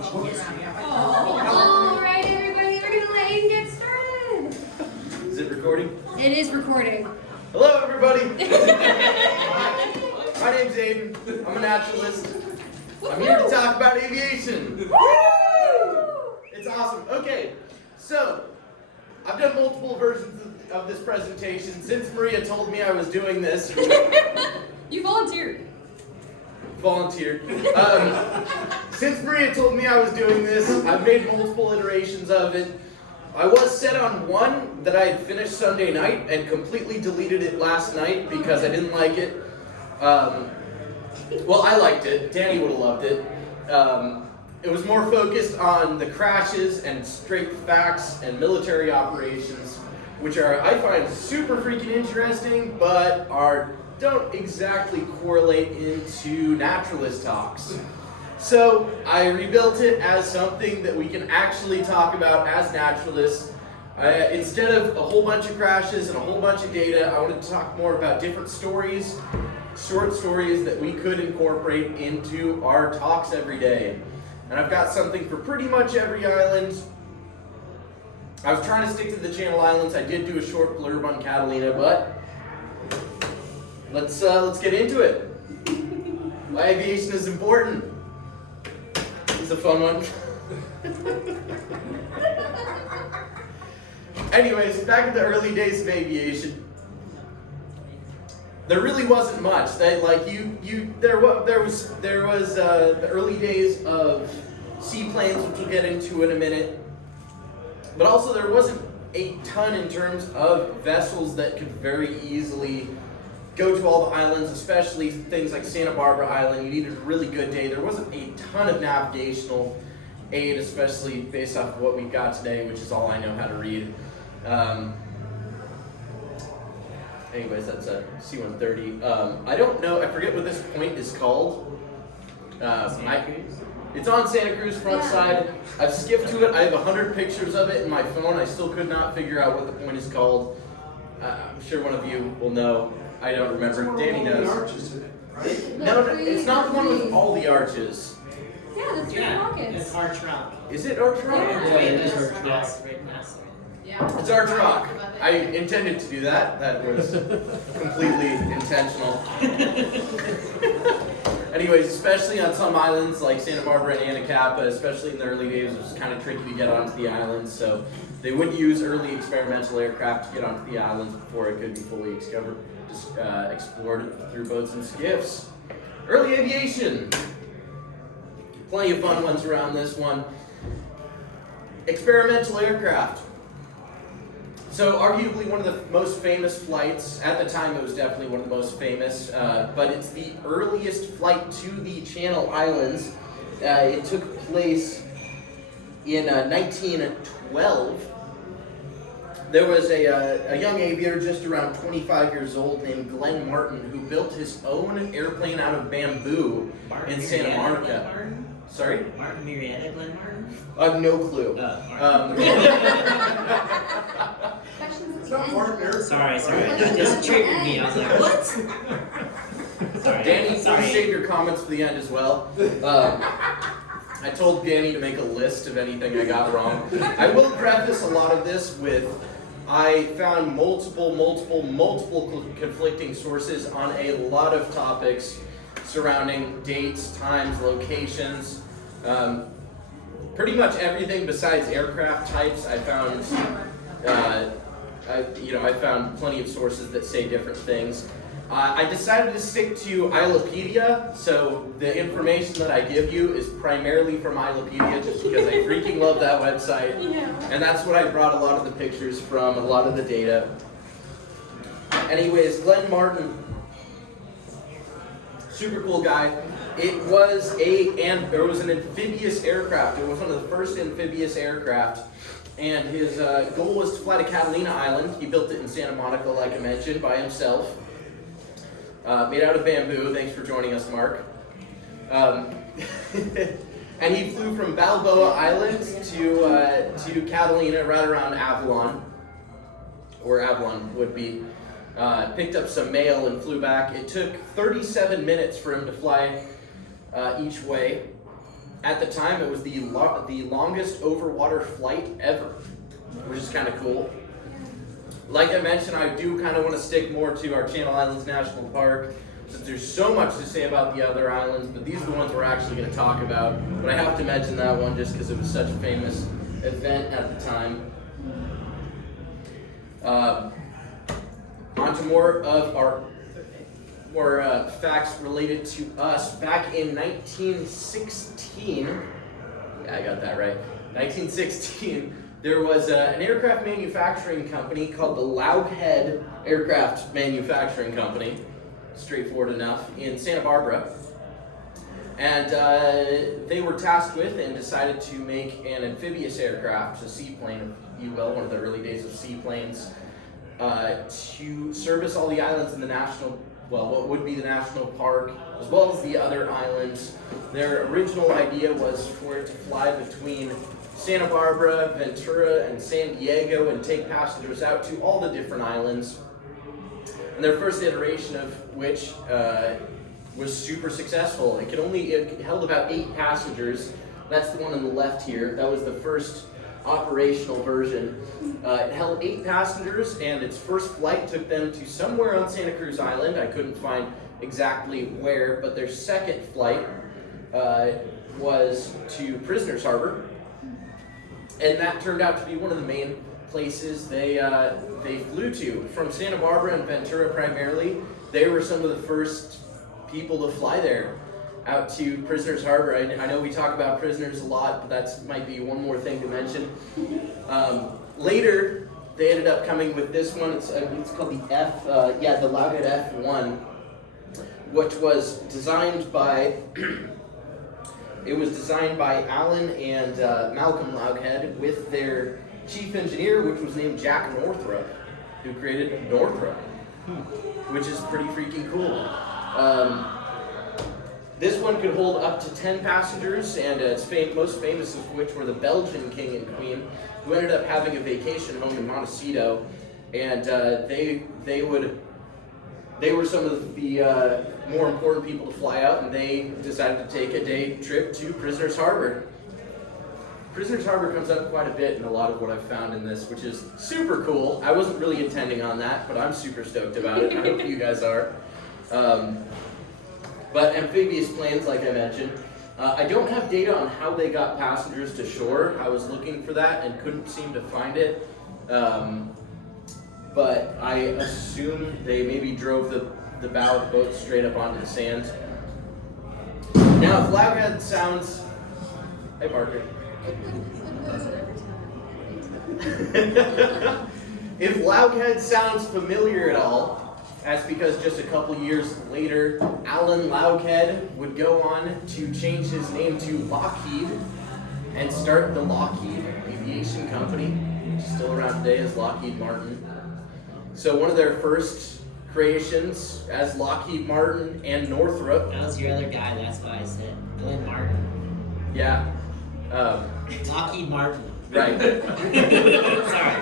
Alright, everybody, we're gonna let Aiden get started. Is it recording? It is recording. Hello, everybody. My name's Aiden. I'm a naturalist. I'm here to talk about aviation. It's awesome. Okay, so I've done multiple versions of this presentation. Since Maria told me I was doing this, You volunteered. Since Maria told me I was doing this, I've made multiple iterations of it. I was set on one that I had finished Sunday night and completely deleted it last night because I didn't like it. Well, I liked it. Danny would have loved it. It was more focused on the crashes and straight facts and military operations, which are, I find, super freaking interesting, but don't exactly correlate into naturalist talks. So I rebuilt it as something that we can actually talk about as naturalists. Instead of a whole bunch of crashes and a whole bunch of data, I wanted to talk more about different stories, short stories that we could incorporate into our talks every day. And I've got something for pretty much every island. I was trying to stick to the Channel Islands. I did do a short blurb on Catalina, but let's get into it. Why aviation is important. It's a fun one. Anyways, back in the early days of aviation, there really wasn't much. There was the early days of seaplanes, which we'll get into in a minute. But also there wasn't a ton in terms of vessels that could very easily go to all the islands, especially things like Santa Barbara Island. You needed a really good day. There wasn't a ton of navigational aid, especially based off of what we've got today, which is all I know how to read. Anyways, that's a C-130. I don't know, I forget what this point is called. It's on Santa Cruz front side. I've skipped to it. I have 100 pictures of it in my phone. I still could not figure out what the point is called. I'm sure one of you will know. I don't remember. Danny knows. Arches in it, right? No, it's not the one with all the arches. Yeah, the three rockets. It's Arch Rock. Is it Arch Rock? Yeah. It is Arch Rock. Right now. Yeah. It's Arch Rock. I intended to do that. That was completely intentional. Anyways, especially on some islands like Santa Barbara and Anacapa, especially in the early days, it was kind of tricky to get onto the islands. So they would use early experimental aircraft to get onto the islands before it could be fully explored through boats and skiffs. Early aviation. Plenty of fun ones around this one. Experimental aircraft. So arguably one of the most famous flights, at the time it was definitely one of the most famous, but it's the earliest flight to the Channel Islands. It took place in 1912. There was a young aviator just around 25 years old named Glenn Martin who built his own airplane out of bamboo in Santa Monica. Sorry? Martin Marietta, Glenn Martin? I have no clue. It's not Martin Air. Sorry. That just triggered me. I was like, what? Sorry. Danny, sorry. please save your comments for the end as well. I told Danny to make a list of anything I got wrong. I will preface a lot of this with I found multiple conflicting sources on a lot of topics surrounding dates, times, locations, pretty much everything besides aircraft types. I found, I found plenty of sources that say different things. I decided to stick to Islopedia, so the information that I give you is primarily from Islopedia just because I freaking love that website. Yeah. And that's what I brought a lot of the pictures from, a lot of the data. Anyways, Glenn Martin, super cool guy. It was an amphibious aircraft. It was one of the first amphibious aircraft. And his goal was to fly to Catalina Island. He built it in Santa Monica, like I mentioned, by himself. Made out of bamboo. Thanks for joining us, Mark. And he flew from Balboa Island to Catalina, right around Avalon, where Avalon would be. Picked up some mail and flew back. It took 37 minutes for him to fly each way. at the time, it was the longest overwater flight ever, which is kind of cool. Like I mentioned, I do kind of want to stick more to our Channel Islands National Park, since there's so much to say about the other islands, but these are the ones we're actually going to talk about. But I have to mention that one just because it was such a famous event at the time. On to more of our facts related to us. Back in 1916, yeah, I got that right. 1916, there was an aircraft manufacturing company called the Loughead Aircraft Manufacturing Company, straightforward enough, in Santa Barbara. And they were tasked with and decided to make an amphibious aircraft, a seaplane, if you will, one of the early days of seaplanes, to service all the islands in the what would be the national park, as well as the other islands. Their original idea was for it to fly between Santa Barbara, Ventura, and San Diego and take passengers out to all the different islands. And their first iteration of which was super successful. It held about 8 passengers. That's the one on the left here. That was the first operational version. It held 8 passengers, and its first flight took them to somewhere on Santa Cruz Island. I couldn't find exactly where, but their second flight was to Prisoners Harbor, and that turned out to be one of the main places they flew to. From Santa Barbara and Ventura primarily, they were some of the first people to fly there out to Prisoners Harbor. I know we talk about prisoners a lot, but that might be one more thing to mention. Later, they ended up coming with this one. It's called the the Loughead F1, which was designed by Alan and Malcolm Loughead with their chief engineer, which was named Jack Northrop, who created Northrop, which is pretty freaking cool. This one could hold up to 10 passengers, and its most famous of which were the Belgian king and queen, who ended up having a vacation home in Montecito, and they were some of the more important people to fly out, and they decided to take a day trip to Prisoners Harbor. Prisoners Harbor comes up quite a bit in a lot of what I've found in this, which is super cool. I wasn't really intending on that, but I'm super stoked about it. I hope you guys are. But amphibious planes, like I mentioned, I don't have data on how they got passengers to shore. I was looking for that and couldn't seem to find it. But I assume they maybe drove the bow of the boat straight up onto the sand. Now, if Loughead sounds... Hey, Parker. If Loughead sounds familiar at all, that's because just a couple years later, Alan Loughead would go on to change his name to Lockheed and start the Lockheed Aviation Company, which is still around today as Lockheed Martin. So one of their first creations as Lockheed Martin and Northrop. That was your other guy, that's why I said Glenn Martin. Yeah. Lockheed Martin. Right. Sorry.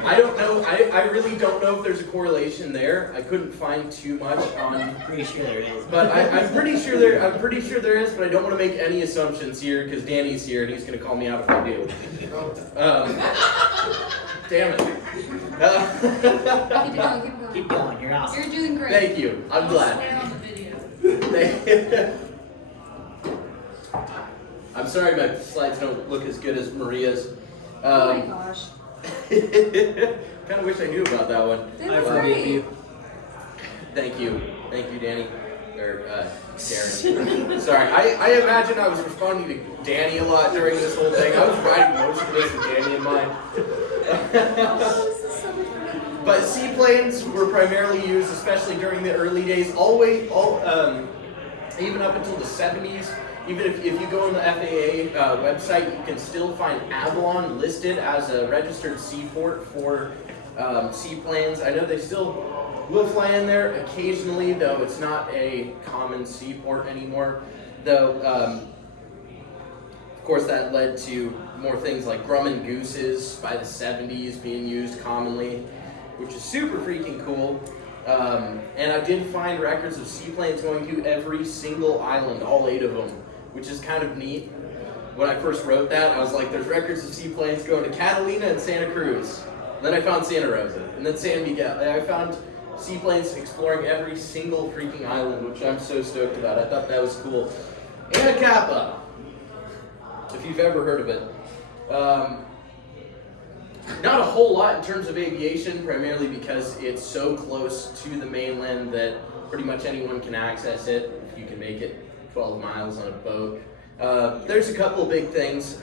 I don't know. I really don't know if there's a correlation there. I couldn't find too much on. I'm pretty sure there is. But I'm pretty sure there is. But I don't want to make any assumptions here because Danny's here and he's going to call me out if I do. Damn it. Keep going. You're awesome. You're doing great. Thank you. I'm glad. On the video. I'm sorry my slides don't look as good as Maria's. Oh my gosh. Kind of wish I knew about that one. They look great. Thank you, Danny. Or Darren. Sorry, I imagine I was responding to Danny a lot during this whole thing. I was writing most of this with Danny in mind. But seaplanes were primarily used, especially during the early days, even up until the 70s. Even if you go on the FAA website, you can still find Avalon listed as a registered seaport for seaplanes. I know they still will fly in there occasionally, though it's not a common seaport anymore. Though, of course, that led to more things like Grumman Gooses by the 70s being used commonly, which is super freaking cool. And I did find records of seaplanes going to every single island, all 8 of them, which is kind of neat. when I first wrote that, I was like, there's records of seaplanes going to Catalina and Santa Cruz. Then I found Santa Rosa, and then San Miguel. And I found seaplanes exploring every single freaking island, which I'm so stoked about. I thought that was cool. Anacapa, if you've ever heard of it. Not a whole lot in terms of aviation, primarily because it's so close to the mainland that pretty much anyone can access it if you can make it 12 miles on a boat. There's a couple of big things.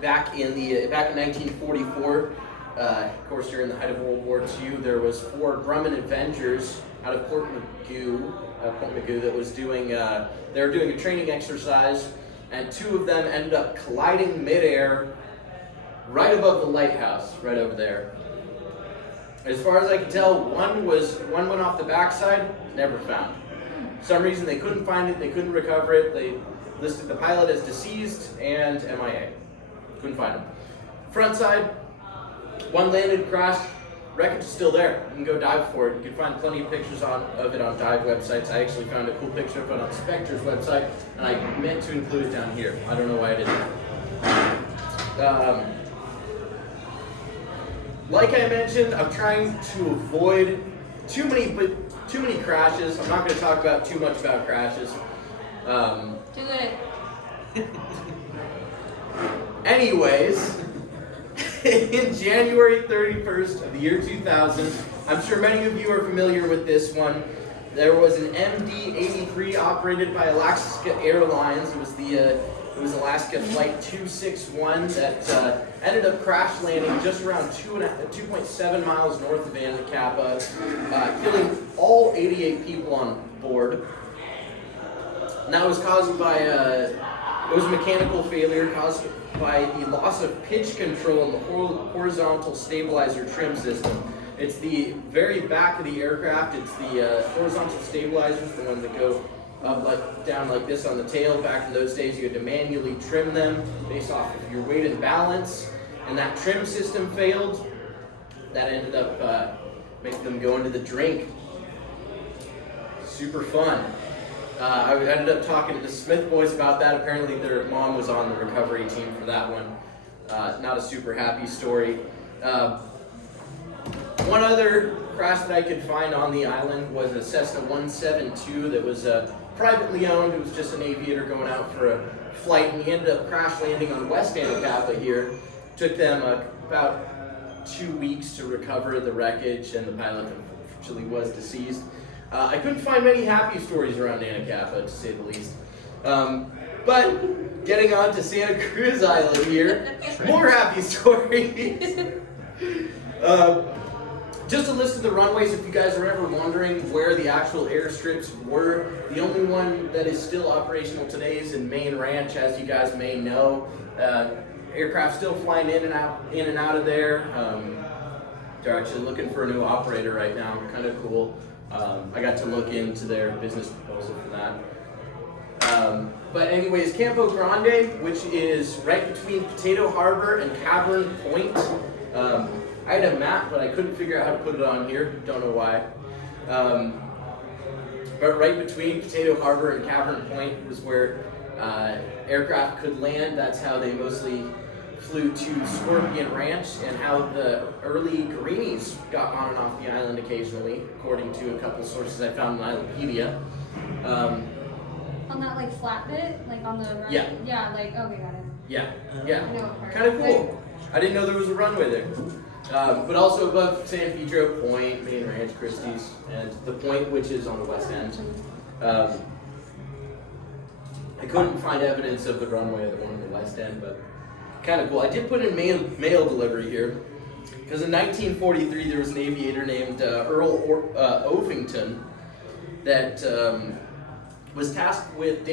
Back in 1944, of course during the height of World War II, there was 4 Grumman Avengers out of Port Magoo that was doing they were doing a training exercise, and 2 of them ended up colliding midair right above the lighthouse, right over there. As far as I can tell, one went off the backside, never found. For some reason they couldn't find it, they couldn't recover it. They listed the pilot as deceased and MIA. Couldn't find him. Front side, one landed, crashed, wreckage is still there. You can go dive for it. You can find plenty of pictures of it on dive websites. I actually found a cool picture of it on Spectre's website, and I meant to include it down here. I don't know why I didn't. Like I mentioned, I'm trying to avoid too many crashes. I'm not going to talk about too much about crashes. Do it. Anyways, in January 31st of the year 2000, I'm sure many of you are familiar with this one. There was an MD-83 operated by Alaska Airlines. It was Alaska Flight 261 that ended up crash landing just around 2.7 miles north of Anacapa, killing all 88 people on board. And that was caused by it was a mechanical failure caused by the loss of pitch control in the horizontal stabilizer trim system. It's the very back of the aircraft. It's the horizontal stabilizers, the ones that go up down like this on the tail. Back in those days, you had to manually trim them based off of your weight and balance, and that trim system failed. That ended up making them go into the drink. Super fun. I ended up talking to the Smith boys about that. Apparently their mom was on the recovery team for that one. Not a super happy story. One other crash that I could find on the island was a Cessna 172 that was privately owned. It was just an aviator going out for a flight, and he ended up crash landing on West Anacapa here. Took them about 2 weeks to recover the wreckage, and the pilot unfortunately was deceased. I couldn't find many happy stories around Anacapa, to say the least. But getting on to Santa Cruz Island here, more happy stories. Just a list of the runways, if you guys are ever wondering where the actual airstrips were. The only one that is still operational today is in Main Ranch, as you guys may know. Aircraft still flying in and out of there. They're actually looking for a new operator right now. Kind of cool. I got to look into their business proposal for that. But anyways, Campo Grande, which is right between Potato Harbor and Cavern Point. I had a map, but I couldn't figure out how to put it on here. Don't know why. But right between Potato Harbor and Cavern Point was where aircraft could land. That's how they mostly flew to Scorpion Ranch, and how the early Greenies got on and off the island occasionally, according to a couple sources I found in Islandopedia. On that like flat bit, like on the right? Yeah. Yeah, like okay, got it. Yeah, I yeah. know what part. Kind of cool. I didn't know there was a runway there. But also above San Pedro Point, Main Ranch, Christie's, and the Point, which is on the west end. I couldn't find evidence of the runway at the one on the west end, but kind of cool. I did put in mail delivery here, because in 1943 there was an aviator named Earl Ovington that was tasked with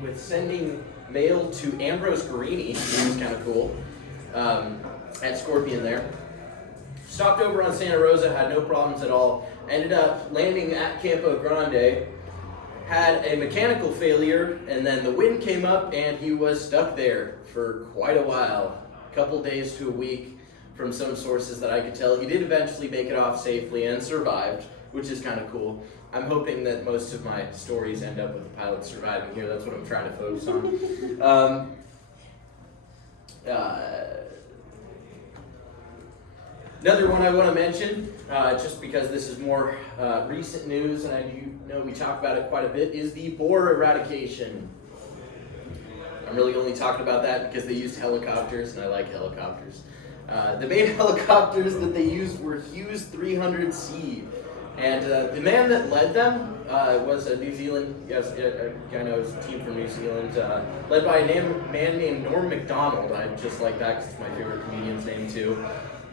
with sending mail to Ambrose Guarini, which was kind of cool, at Scorpion there. Stopped over on Santa Rosa, had no problems at all. Ended up landing at Campo Grande, had a mechanical failure, and then the wind came up and he was stuck there for quite a while, a couple days to a week from some sources that I could tell. He did eventually make it off safely and survived, which is kind of cool. I'm hoping that most of my stories end up with the pilot surviving here. That's what I'm trying to focus on. Another one I want to mention, just because this is more recent news, and I do know we talk about it quite a bit, is the boar eradication. I'm really only talking about that because they used helicopters, and I like helicopters. The main helicopters that they used were Hughes 300C, and the man that led them was a New Zealand, a guy knows a team from New Zealand, led by a man named Norm MacDonald. I just like that because it's my favorite comedian's name too.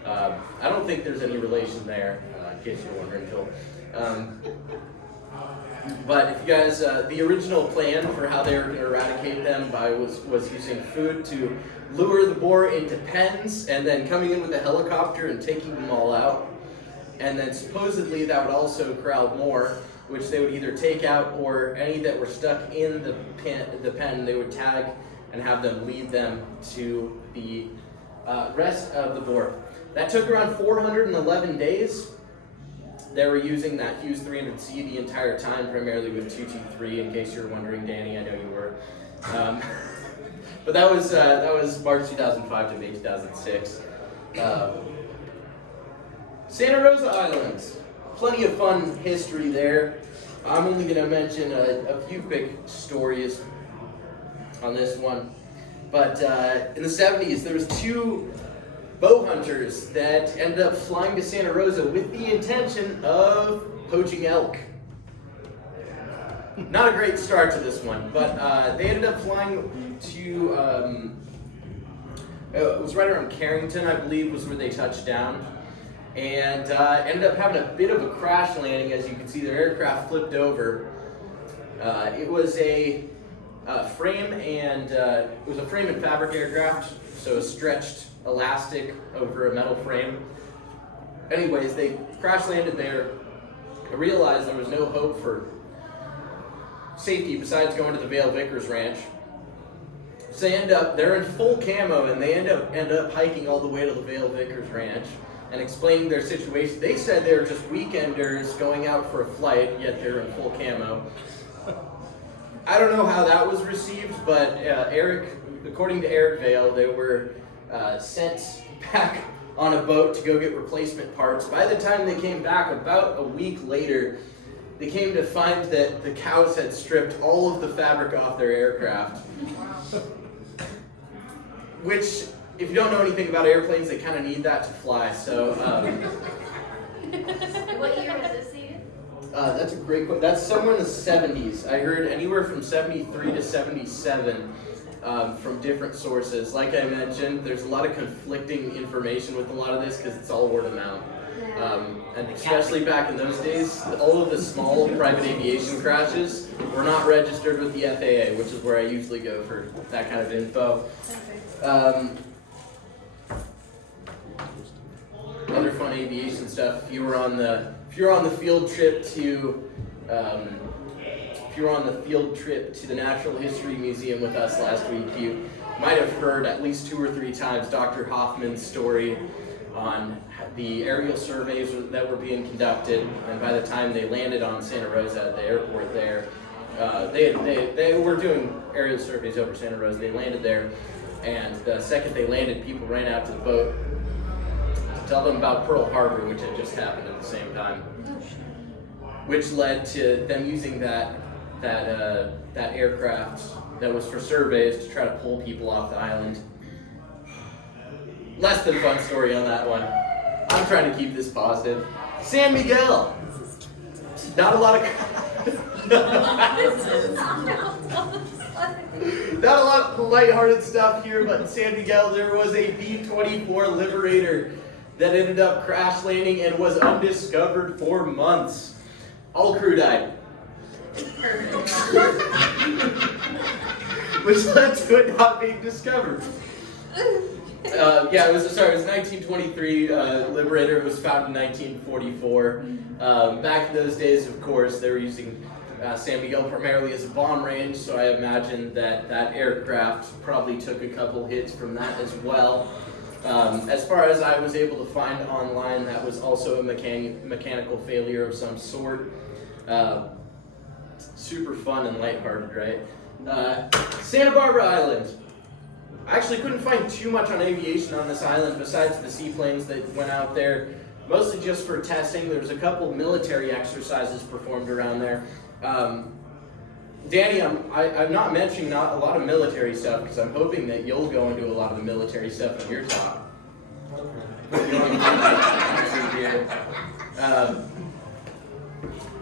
I don't think there's any relation there, in case you're wondering, Phil. But if you guys, the original plan for how they were going to eradicate them was using food to lure the boar into pens, and then coming in with a helicopter and taking them all out. And then supposedly that would also corral more, which they would either take out, or any that were stuck in the pen, they would tag and have them lead them to the rest of the boar. That took around 411 days. They were using that Hughes 300C the entire time, primarily with 223, in case you're wondering, Danny. I know you were. But that was March 2005 to May 2006. Santa Rosa Islands. Plenty of fun history there. I'm only going to mention a few quick stories on this one. But in the 70s, there was two bow hunters that ended up flying to Santa Rosa with the intention of poaching elk. Not a great start to this one, but they ended up flying to, it was right around Carrington, I believe, was where they touched down, and ended up having a bit of a crash landing. As you can see, their aircraft flipped over. It was a frame and fabric aircraft, so a stretched elastic over a metal frame. Anyways, they crash landed there. I realized there was no hope for safety besides going to the Vail Vickers Ranch. So they're in full camo, and they end up hiking all the way to the Vail Vickers Ranch and explaining their situation. They said they were just weekenders going out for a flight, yet they're in full camo. I don't know how that was received, but according to Eric Vail, they were sent back on a boat to go get replacement parts. By the time they came back, about a week later, they came to find that the cows had stripped all of the fabric off their aircraft. Which, if you don't know anything about airplanes, they kind of need that to fly. So, What year was this season? that's a great question. That's somewhere in the 70s. I heard anywhere from 73 to 77 from different sources. Like I mentioned, there's a lot of conflicting information with a lot of this because it's all word of mouth. And especially back in those days, all of the small private aviation crashes were not registered with the FAA, which is where I usually go for that kind of info. Other fun aviation stuff. If you were on the field trip to the Natural History Museum with us last week, you might have heard at least 2 or 3 times Dr. Hoffman's story on the aerial surveys that were being conducted, and by the time they landed on Santa Rosa at the airport there, they were doing aerial surveys over Santa Rosa. They landed there, and the second they landed, people ran out to the boat to tell them about Pearl Harbor, which had just happened at the same time, which led to them using that aircraft that was for surveys to try to pull people off the island. Less than fun story on that one. I'm trying to keep this positive. San Miguel. Not a lot of lighthearted stuff here, but in San Miguel there was a B-24 Liberator that ended up crash landing and was undiscovered for months. All crew died. Which led to it not being discovered. It was 1923 Liberator. It was found in 1944. Back in those days, of course, they were using San Miguel primarily as a bomb range, so I imagine that aircraft probably took a couple hits from that as well. As far as I was able to find online, that was also a mechanical failure of some sort. Super fun and lighthearted, right? Santa Barbara Island. I actually couldn't find too much on aviation on this island besides the seaplanes that went out there, mostly just for testing. There was a couple military exercises performed around there. Danny, I'm not mentioning a lot of military stuff because I'm hoping that you'll go into a lot of the military stuff in your talk.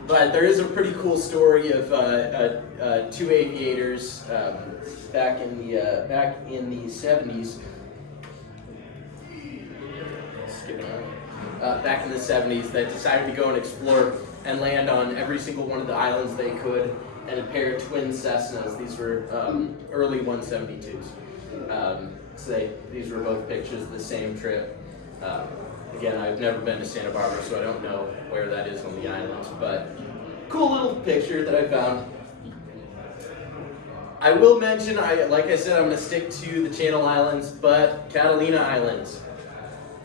But there is a pretty cool story of two aviators back in the 70s. Skipping on. Back in the 70s, that decided to go and explore and land on every single one of the islands they could, and a pair of twin Cessnas. These were early 172s. These were both pictures of the same trip. Again, I've never been to Santa Barbara, so I don't know where that is on the island, but cool little picture that I found. I will mention, like I said, I'm going to stick to the Channel Islands, but Catalina Islands.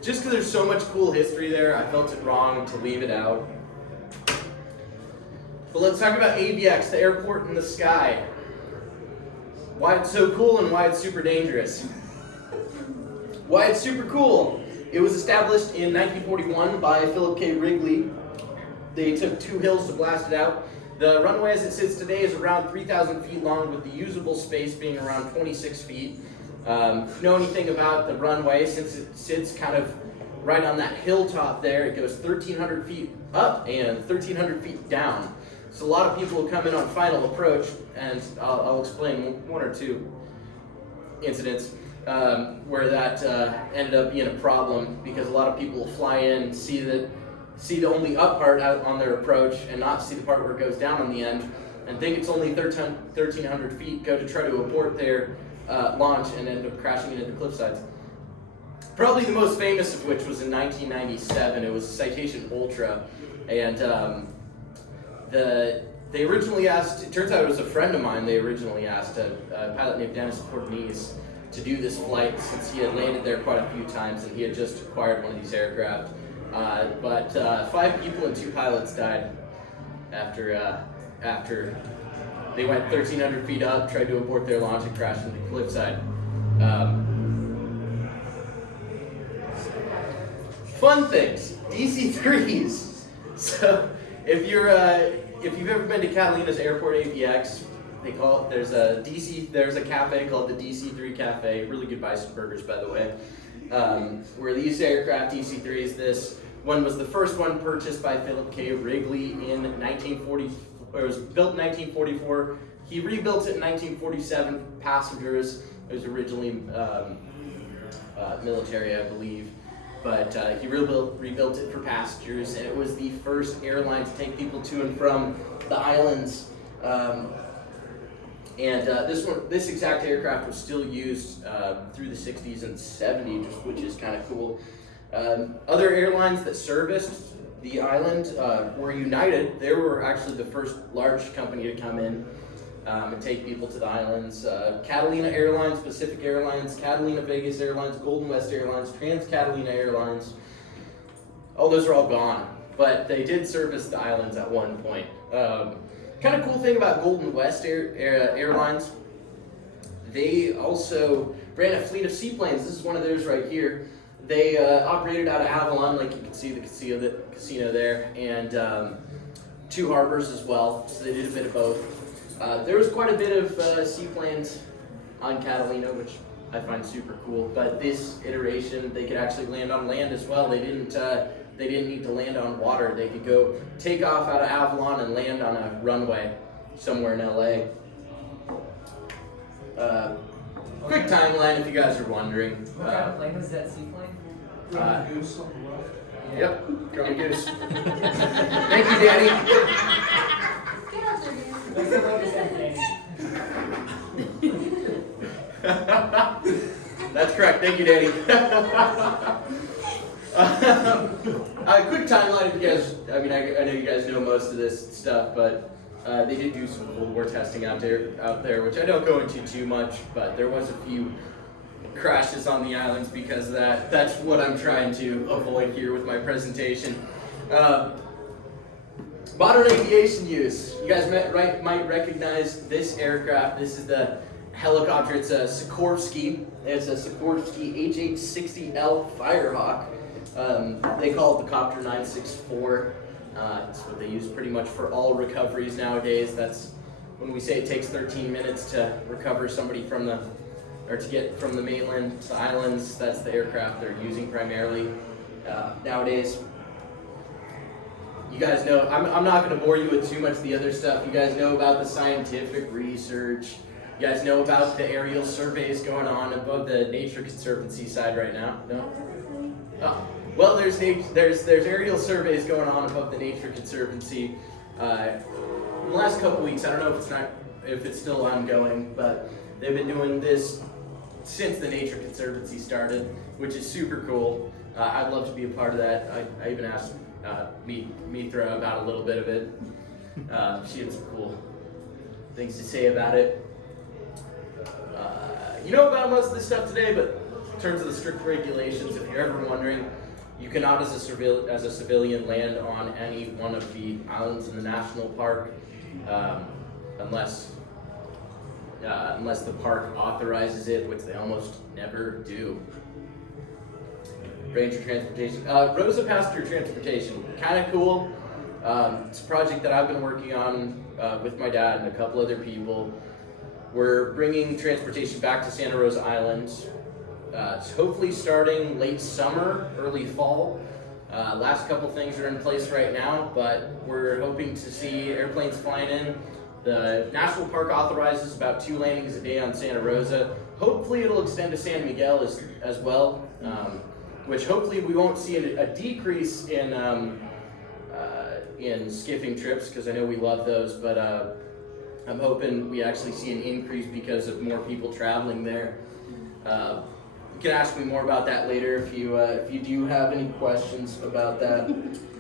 Just because there's so much cool history there, I felt it wrong to leave it out. But let's talk about AVX, the airport in the sky. Why it's so cool and why it's super dangerous. Why it's super cool. It was established in 1941 by Philip K. Wrigley. They took 2 hills to blast it out. The runway as it sits today is around 3,000 feet long, with the usable space being around 26 feet. If you know anything about the runway, since it sits kind of right on that hilltop there, it goes 1,300 feet up and 1,300 feet down. So a lot of people will come in on final approach, and I'll explain one or two incidents where that ended up being a problem, because a lot of people will fly in, see the only up part out on their approach and not see the part where it goes down on the end, and think it's only 1,300 feet, go to try to abort their launch and end up crashing into the cliff sides. Probably the most famous of which was in 1997. It was Citation Ultra, and they originally asked, it turns out it was a friend of mine, they originally asked a pilot named Dennis Courtney's to do this flight, since he had landed there quite a few times and he had just acquired one of these aircraft. But 5 people and 2 pilots died after they went 1,300 feet up, tried to abort their launch, and crashed into the cliffside. Fun things, DC-3s. So if you've ever been to Catalina's Airport AVX, they call it, there's a cafe called the DC-3 Cafe, really good bison burgers, by the way, where these aircraft, DC-3s, this one was the first one purchased by Philip K. Wrigley in 1940, or it was built in 1944. He rebuilt it in 1947, passengers. It was originally military, I believe, but he rebuilt it for passengers, and it was the first airline to take people to and from the islands. This exact aircraft was still used through the 60s and 70s, which is kind of cool. Other airlines that serviced the island were United. They were actually the first large company to come in and take people to the islands. Catalina Airlines, Pacific Airlines, Catalina Vegas Airlines, Golden West Airlines, Trans-Catalina Airlines. All those are all gone, but they did service the islands at one point. Kind of cool thing about Golden West Airlines, they also ran a fleet of seaplanes. This is one of theirs right here. They operated out of Avalon, like you can see the casino there, and 2 harbors as well, so they did a bit of both. There was quite a bit of seaplanes on Catalina, which I find super cool, but this iteration, they could actually land on land as well. They didn't need to land on water. They could go take off out of Avalon and land on a runway somewhere in LA. Quick timeline if you guys are wondering. What kind of plane was that seaplane? Goose on the left. Yep, Growing Goose. Thank you, Danny. Get out there, dude. That's the one that Danny. That's correct. Thank you, Danny. Quick timeline if you guys, I know you guys know most of this stuff, but they did do some Cold War testing out there, which I don't go into too much, but there was a few crashes on the islands because of that. That's what I'm trying to avoid here with my presentation. Modern aviation use. You guys might recognize this aircraft. This is the helicopter. It's a Sikorsky. It's a Sikorsky HH-60L Firehawk. They call it the Copter 964. It's what they use pretty much for all recoveries nowadays. That's when we say it takes 13 minutes to recover somebody to get from the mainland to the islands. That's the aircraft they're using primarily nowadays. You guys know, I'm not going to bore you with too much of the other stuff. You guys know about the scientific research. You guys know about the aerial surveys going on above the Nature Conservancy side right now? No? Oh. Well, there's aerial surveys going on above the Nature Conservancy. In the last couple weeks, I don't know if it's still ongoing, but they've been doing this since the Nature Conservancy started, which is super cool. I'd love to be a part of that. I even asked Mithra about a little bit of it. She had some cool things to say about it. You know about most of this stuff today, but in terms of the strict regulations, if you're ever wondering, you cannot, as a civilian, land on any one of the islands in the national park unless the park authorizes it, which they almost never do. Ranger transportation. Rosa passenger transportation, kind of cool. It's a project that I've been working on with my dad and a couple other people. We're bringing transportation back to Santa Rosa Island. It's hopefully starting late summer, early fall. Last couple things are in place right now, but we're hoping to see airplanes flying in. The national park authorizes about 2 landings a day on Santa Rosa. Hopefully it'll extend to San Miguel as well. Which hopefully we won't see a decrease in skiffing trips, because I know we love those, but I'm hoping we actually see an increase because of more people traveling there. You can ask me more about that later if you do have any questions about that.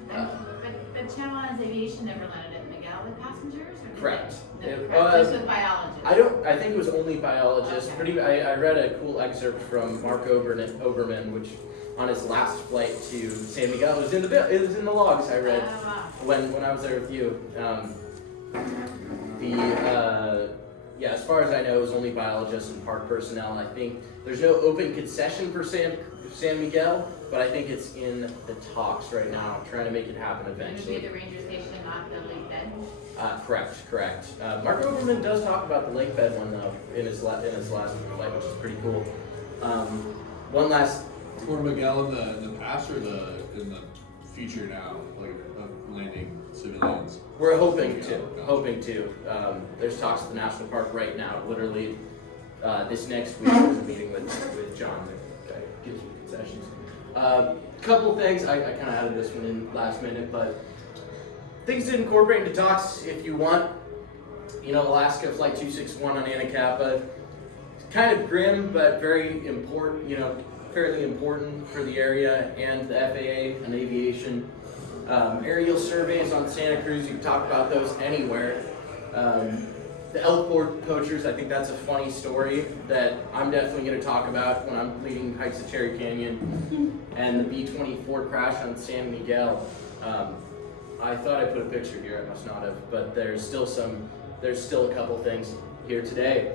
But Channel Islands Aviation never landed at Miguel with passengers? Or Correct. Just with biologists? I think it was only biologists. Okay. I read a cool excerpt from Mark Oberman, which on his last flight to San Miguel, it was in the logs I read when I was there with you. As far as I know, it was only biologists and park personnel. I think there's no open concession for San Miguel, but I think it's in the talks right now, trying to make it happen eventually. Would it be at the ranger station and not the lake bed? Correct. Mark Oberman does talk about the lake bed one though in his last flight, which is pretty cool. One last. For Miguel in the past or in the future now, like of landing civilians? We're hoping to. There's talks at the national park right now. Literally, this next week there's a meeting with John that gives me concessions. Couple things. I kind of added this one in last minute, but things to incorporate into talks if you want. You know, Alaska Flight 261 on Anacapa. Kind of grim, but very important. You know, fairly important for the area and the FAA and aviation. Aerial surveys on Santa Cruz, you can talk about those anywhere. The elk board poachers, I think that's a funny story that I'm definitely going to talk about when I'm leading hikes at Cherry Canyon. And the B-24 crash on San Miguel. I thought I put a picture here, I must not have, but there's still a couple things here today.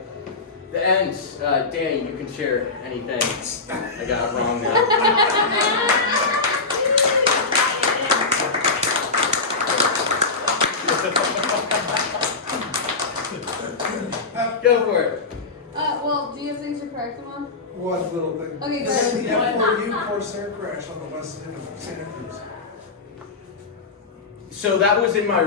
The end, Danny, you can share anything. I got it wrong now. Go for it. Well, do you have things to correct them on? One little thing. Okay, go This is the ahead. F4U Corsair crash on the west end of Santa Cruz. So that was in my